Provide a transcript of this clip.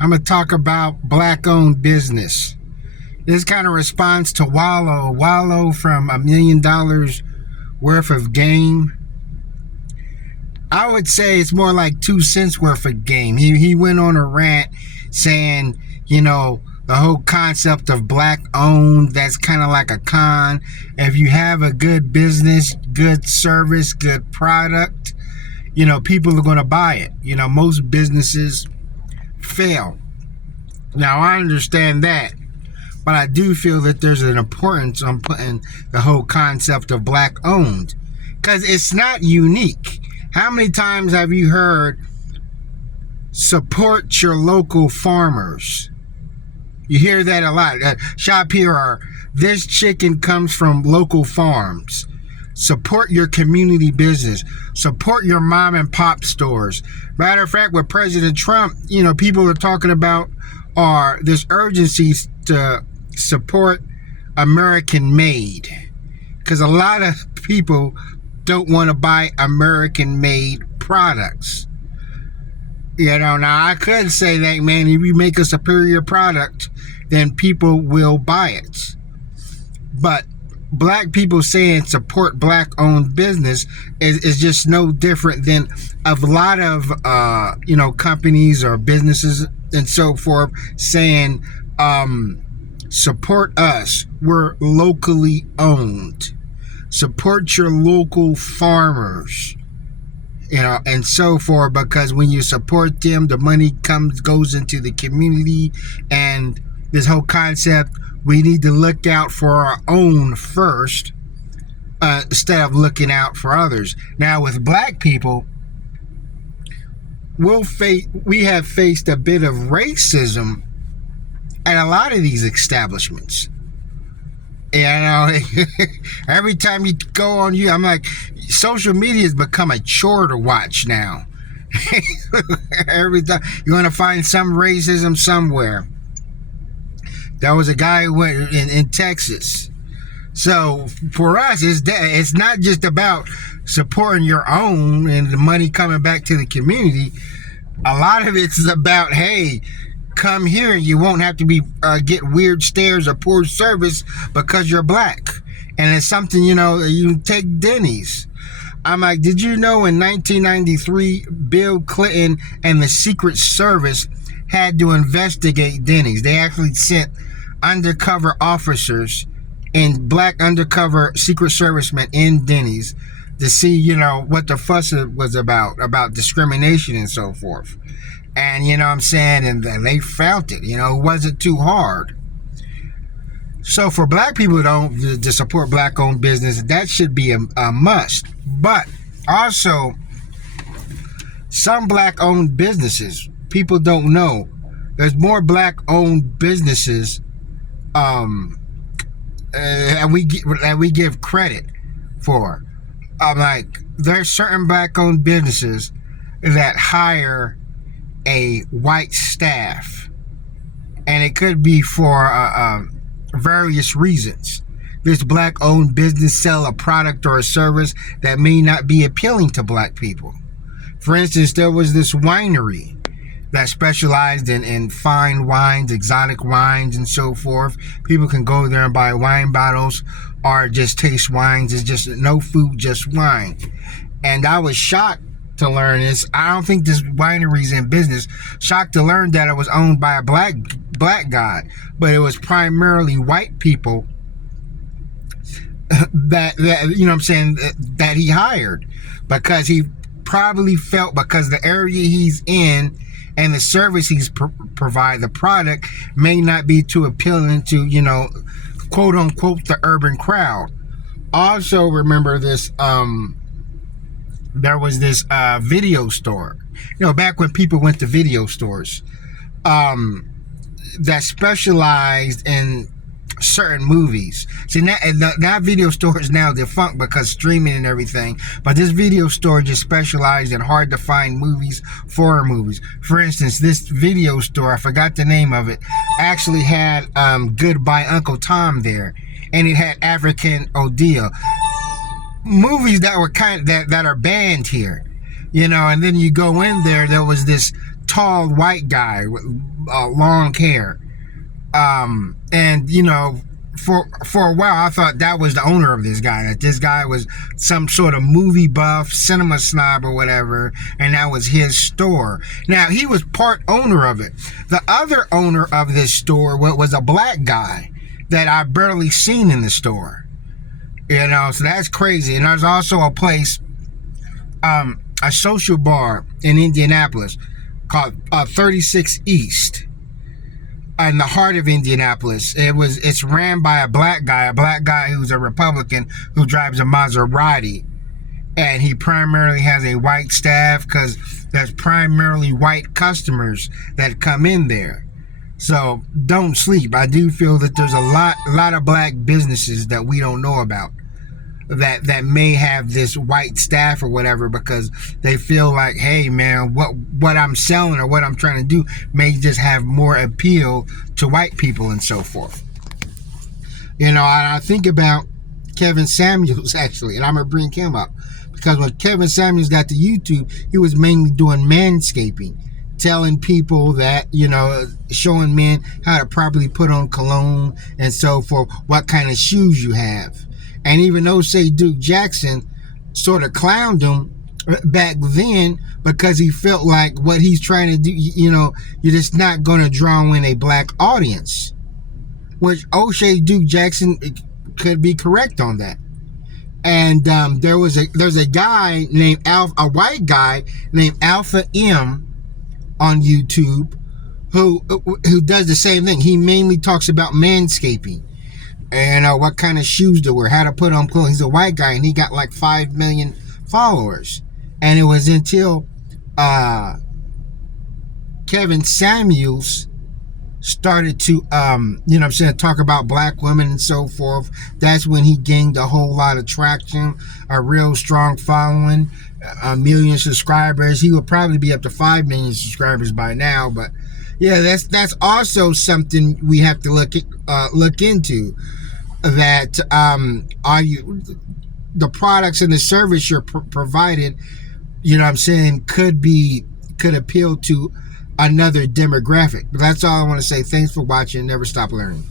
I'm going to talk about black-owned business. This kind of response to Wallow. Wallow from $1 million worth of game. I would say it's more like 2 cents worth of game. He went on a rant saying, the whole concept of black-owned, that's kind of like a con. If you have a good business, good service, good product, people are going to buy it. Most businesses fail. Now, I understand that, but I do feel that there's an importance on putting the whole concept of black-owned, because it's not unique. How many times have you heard support your local farmers? You hear that a lot. Shop here, or this chicken comes from local farms. Support your community business. Support your mom and pop stores. Matter of fact, with President Trump, people are talking about this urgency to support American made. Because a lot of people don't want to buy American made products. Now I could say that, man, if you make a superior product, then people will buy it. But black people saying support black-owned business is just no different than a lot of companies or businesses and so forth saying support us. We're locally owned. Support your local farmers. And so forth, because when you support them, the money goes into the community. And this whole concept, we need to look out for our own first, instead of looking out for others. Now, with black people, we have faced a bit of racism at a lot of these establishments. Every time you go on I'm like, social media has become a chore to watch now. Every time you're going to find some racism somewhere. There was a guy who went in Texas. So for us, it's not just about supporting your own and the money coming back to the community. A lot of it's about, hey, come here, you won't have to get weird stares or poor service because you're black. And it's something, you take Denny's. I'm like, did you know in 1993, Bill Clinton and the Secret Service had to investigate Denny's? They actually sent undercover officers and black undercover Secret Servicemen in Denny's to see, what the fuss was about discrimination and so forth. And, what I'm saying, and they found it, it wasn't too hard. So for black people to support black-owned business, that should be a must. But also, some black-owned businesses, people don't know, there's more black-owned businesses and we give credit for. Like, there's certain black-owned businesses that hire a white staff, and it could be for various reasons. This black-owned business sell a product or a service that may not be appealing to black people. For instance, there was this winery that specialized in fine wines, exotic wines, and so forth. People can go there and buy wine bottles or just taste wines. It's just no food, just wine. And I was shocked to learn this. I don't think this winery's in business. Shocked to learn that it was owned by a black guy, but it was primarily white people that that he hired, because he probably felt, because the area he's in and the service he's provide, the product may not be too appealing to, quote unquote, the urban crowd. Also, remember this, there was this video store, back when people went to video stores, that specialized in certain movies. See, now video stores now defunct because streaming and everything, but this video store just specialized in hard to find movies, foreign movies. For instance, this video store, I forgot the name of it, actually had Goodbye Uncle Tom there, and it had African Odile, movies that were that are banned here, and then you go in there was this tall white guy, long hair. And you know, for a while I thought that was the owner of this guy, that this guy was some sort of movie buff, cinema snob or whatever, and that was his store. Now, he was part owner of it. The other owner of this store was a black guy that I barely seen in the store. You know, so that's crazy. And there's also a place, a social bar in Indianapolis called 36 East, in the heart of Indianapolis. It's ran by a black guy who's a Republican who drives a Maserati, and he primarily has a white staff because there's primarily white customers that come in there. So don't sleep. I do feel that there's a lot of black businesses that we don't know about that may have this white staff or whatever, because they feel like, hey man, what I'm selling or what I'm trying to do may just have more appeal to white people and so forth. You know, I think about Kevin Samuels actually, and I'm gonna bring him up because when Kevin Samuels got to YouTube, he was mainly doing manscaping, telling people that, you know, showing men how to properly put on cologne and so forth, what kind of shoes you have. And even though, say, Duke Jackson sort of clowned him back then because he felt like what he's trying to do, you know, you're just not going to draw in a black audience. Which O'Shea Duke Jackson could be correct on that. And there's a guy named a white guy named Alpha M on YouTube who does the same thing. He mainly talks about manscaping and what kind of shoes to wear, how to put on clothes. He's a white guy and he got like 5 million followers. And it was until Kevin Samuels started to, you know what I'm saying, talk about black women and so forth. That's when he gained a whole lot of traction, a real strong following, 1 million subscribers. He would probably be up to 5 million subscribers by now. But yeah, that's also something we have to look into. That are you, the products and the service you're provided, you know what I'm saying, could appeal to another demographic. But that's all I want to say. Thanks for watching. Never stop learning.